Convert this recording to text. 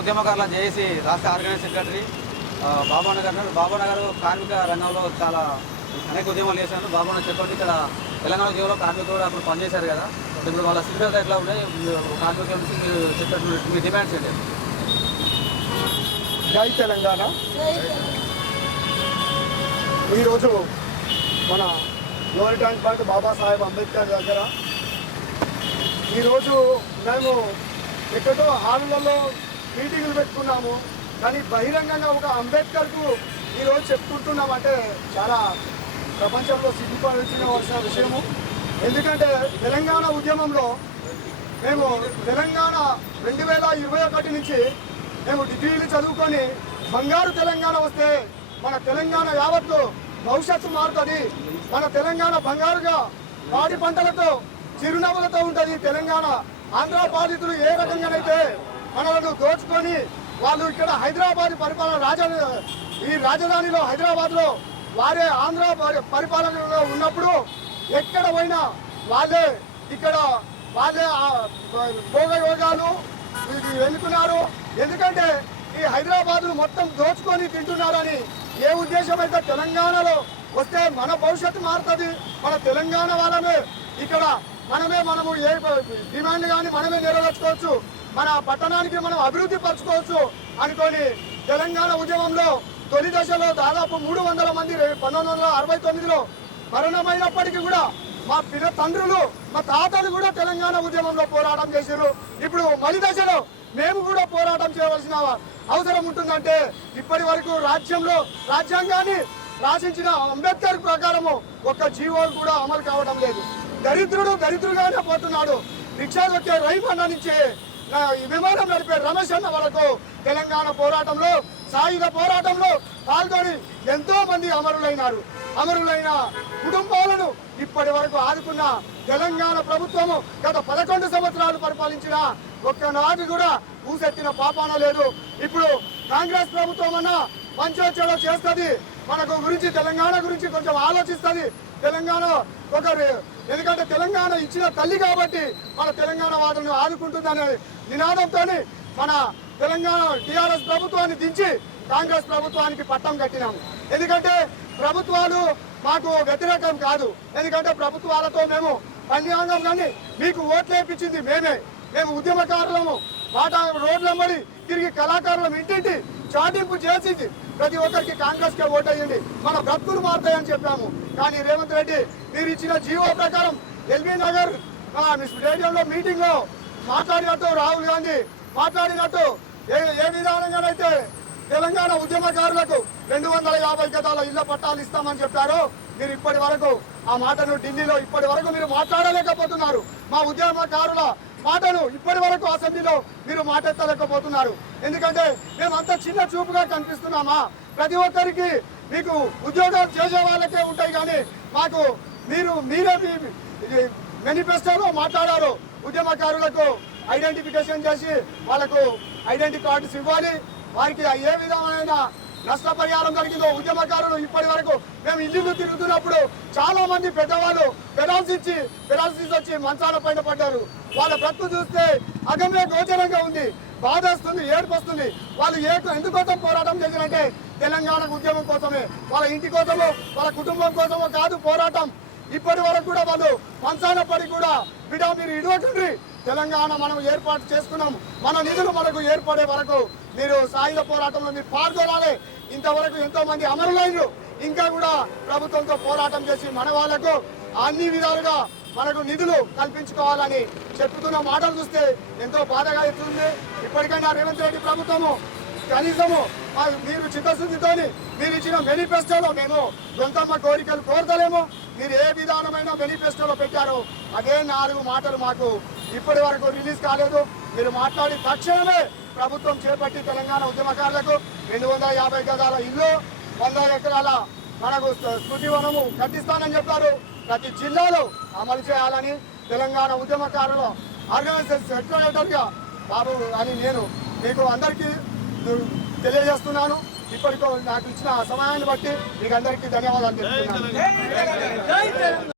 ఉద్యమకారుల జేఏసీ రాష్ట్ర organise secretary Babanna Babanagar Babanna గారు కార్మిక రంగంలో చాలా అనేక ఉద్యమాలు చేశారు. బాబాన్న చెప్పండి ఇక్కడ తెలంగాణ ఉద్యమంలో కార్మికులు కూడా అప్పుడు పనిచేశారు కదా. ఇప్పుడు వాళ్ళ సిద్ధత ఎట్లా ఉన్నాయి? మీరు కార్మికుల నుంచి మీరు చెప్పినట్టు మీ డిమాండ్స్ ఏంటి? జై తెలంగాణ. ఈరోజు మన లోవర్ ట్యాంక్ బాబాసాహెబ్ అంబేద్కర్ దగ్గర. ఈరోజు మేము ఎక్కడో హాలులలో మీటింగులు పెట్టుకున్నాము. కానీ బహిరంగంగా ఒక అంబేద్కర్కు ఈరోజు చెప్పుకుంటున్నామంటే చాలా ప్రపంచంలో సిగ్గుపడాల్సిన విషయము. ఎందుకంటే తెలంగాణ ఉద్యమంలో మేము తెలంగాణ రెండు వేల ఇరవై ఒకటి నుంచి మేము డిగ్రీలు చదువుకొని బంగారు తెలంగాణ వస్తే మన తెలంగాణ యావత్తు భవిష్యత్తు మారుతుంది. మన తెలంగాణ బంగారుగా పాడి పంటలతో చిరునవ్వులతో ఉంటుంది తెలంగాణ. ఆంధ్ర బాధితులు ఏ రకంగానైతే మనలను దోచుకొని వాళ్ళు ఇక్కడ హైదరాబాద్ పరిపాలన రాజధాని ఈ రాజధానిలో హైదరాబాద్లో వారే ఆంధ్ర పరిపాలనలో ఉన్నప్పుడు ఎక్కడ పోయినా వాళ్ళే ఇక్కడ వాళ్ళే భోగయోగాలు వెనుకున్నారు ఎందుకంటే ఈ హైదరాబాద్ మొత్తం దోచుకొని తింటున్నారని ఏ ఉద్దేశం అయితే తెలంగాణలో వస్తే మన భవిష్యత్తు మారుతుంది. మన తెలంగాణ వాళ్ళమే ఇక్కడ మనమే మనము ఏ డిమాండ్ కానీ మనమే నెరవేర్చుకోవచ్చు. మన పట్టణానికి మనం అభివృద్ధి పరచుకోవచ్చు అనుకొని తెలంగాణ ఉద్యమంలో తొలి దశలో దాదాపు మూడు వందల మంది పంతొమ్మిది వందల అరవై తొమ్మిదిలో మరణమైనప్పటికీ కూడా మా పిల్ల తండ్రులు మా తాతలు కూడా తెలంగాణ ఉద్యమంలో పోరాటం చేశారు ఇప్పుడు మలి దశలో మేము కూడా పోరాటం చేయవలసిన అవసరం ఉంటుందంటే ఇప్పటి వరకు రాజ్యంలో రాజ్యాంగాన్ని రాసించిన అంబేద్కర్ ప్రకారము ఒక్క జీవో కూడా అమలు కావడం లేదు. దరిద్రుడు దరిద్రుగానే పోతున్నాడు. రిక్షాలు వచ్చే అన్న నుంచి విమానం నడిపే రమేష్ అన్న వరకు తెలంగాణ పోరాటంలో సాయుధ పోరాటంలో పాల్గొని ఎంతో మంది అమరులైనారు. అమరులైన కుటుంబాలను ఇప్పటి వరకు ఆదుకున్న తెలంగాణ ప్రభుత్వము గత పదకొండు సంవత్సరాలు పరిపాలించిన ఒక్కనాటి కూడా ఊసెత్తిన పాపాన లేదు. ఇప్పుడు కాంగ్రెస్ ప్రభుత్వం అన్న పంచోచ్చలో చేస్తుంది. మనకు గురించి తెలంగాణ గురించి కొంచెం ఆలోచిస్తుంది. తెలంగాణ ఒక ఎందుకంటే తెలంగాణ ఇచ్చిన తల్లి కాబట్టి మన తెలంగాణ వాదులను ఆదుకుంటుందనే నినాదంతో మన తెలంగాణ టీఆర్ఎస్ ప్రభుత్వాన్ని దించి కాంగ్రెస్ ప్రభుత్వానికి పట్టం కట్టినాము. ఎందుకంటే ప్రభుత్వాలు మాకు వ్యతిరేకం కాదు. ఎందుకంటే ప్రభుత్వాలతో మేము పన్యాంగం కానీ మీకు ఓట్లు వేయించింది మేమే. మేము ఉద్యమకారులము. మాట రోడ్లమ్మడి తిరిగి కళాకారులం ఇంటింటి చాటింపు చేసింది. ప్రతి ఒక్కరికి కాంగ్రెస్ కే ఓటేయండి మన బ్రతుకులు మారుతాయని చెప్పాము. కానీ రేవంత్ రెడ్డి మీరు ఇచ్చిన జీవో ప్రకారం ఎల్బీ నగర్ మీ స్టేడియంలో మీటింగ్లో మాట్లాడినట్టు రాహుల్ గాంధీ మాట్లాడినట్టు ఏ ఏ విధానంగానైతే తెలంగాణ ఉద్యమకారులకు రెండు వందల యాభై గదాల ఇళ్ళ పట్టాలు ఇస్తామని చెప్పారు మీరు ఇప్పటి వరకు ఆ మాటను ఢిల్లీలో ఇప్పటి వరకు మీరు మాట్లాడలేకపోతున్నారు. మా ఉద్యమకారుల మాటను ఇప్పటి వరకు అసెంబ్లీలో మీరు మాట్లాడలేకపోతున్నారు ఎందుకంటే మేము అంత చిన్న చూపుగా కనిపిస్తున్నామా? ప్రతి ఒక్కరికి మీకు ఉద్యోగాలు చేసే వాళ్ళకే ఉంటాయి కానీ మాకు మీరు మీరే మీ మేనిఫెస్టోలో మాట్లాడారు. ఉద్యమకారులకు ఐడెంటిఫికేషన్ చేసి వాళ్ళకు ఐడెంటిటీ కార్డ్స్ ఇవ్వాలి. వారికి ఏ విధమైన నష్టపరిహారం కలిగిందో ఉద్యమకారులు ఇప్పటి వరకు మేము ఇల్లు తిరుగుతున్నప్పుడు చాలా మంది పెద్దవాళ్ళు పెరాల్సి ఇచ్చి వచ్చి మంచాల పైన పడ్డారు. వాళ్ళ బ్రతుకు చూస్తే అగమ్య గోచరంగా ఉంది. బాధ వస్తుంది వాళ్ళు ఏ ఎందుకోసం పోరాటం చేసినంటే తెలంగాణ ఉద్యమం కోసమే. వాళ్ళ ఇంటి కోసమో వాళ్ళ కుటుంబం కోసమో కాదు పోరాటం. ఇప్పటి వరకు కూడా వాళ్ళు మంచాన పడి కూడా బిడా మీరు ఇడవకండి. తెలంగాణ మనం ఏర్పాటు చేసుకున్నాం. మన నిధులు మనకు ఏర్పడే వరకు మీరు సాయుధ పోరాటంలో మీరు పాల్గొనాలి. ఇంతవరకు ఎంతో మంది అమరులైనరు. ఇంకా కూడా ప్రభుత్వంతో పోరాటం చేసి మన వాళ్ళకు అన్ని విధాలుగా మనకు నిధులు కల్పించుకోవాలని చెప్తున్న మాటలు చూస్తే ఎంతో బాధగా ఇస్తుంది ఇప్పటికైనా రేవంత్ రెడ్డి ప్రభుత్వము కనీసము మీరు చిత్తశుద్ధితోని మీరు ఇచ్చిన మేనిఫెస్టోలో మేము గొంతమ్మ కోరికలు కోరతలేము మీరు ఏ విధానమైన మేనిఫెస్టోలో పెట్టారో అదే నాలుగు మాటలు మాకు ఇప్పటి వరకు రిలీజ్ కాలేదు. మీరు మాట్లాడి తక్షణమే ప్రభుత్వం చేపట్టి తెలంగాణ ఉద్యమకారులకు రెండు వందల యాభై గదాల ఇల్లు వంద ఎకరాల మనకు స్మృతి వనము కట్టిస్తానని చెప్పారు. ప్రతి జిల్లాలో అమలు చేయాలని తెలంగాణ ఉద్యమకారులు ఆర్గనైజేషన్ సెక్రటరీగా బాబు అని నేను మీకు అందరికీ తెలియజేస్తున్నాను. ఇప్పటికో నాకు ఇచ్చిన సమయాన్ని బట్టి మీకు అందరికీ ధన్యవాదాలు తెలుపుతున్నాను.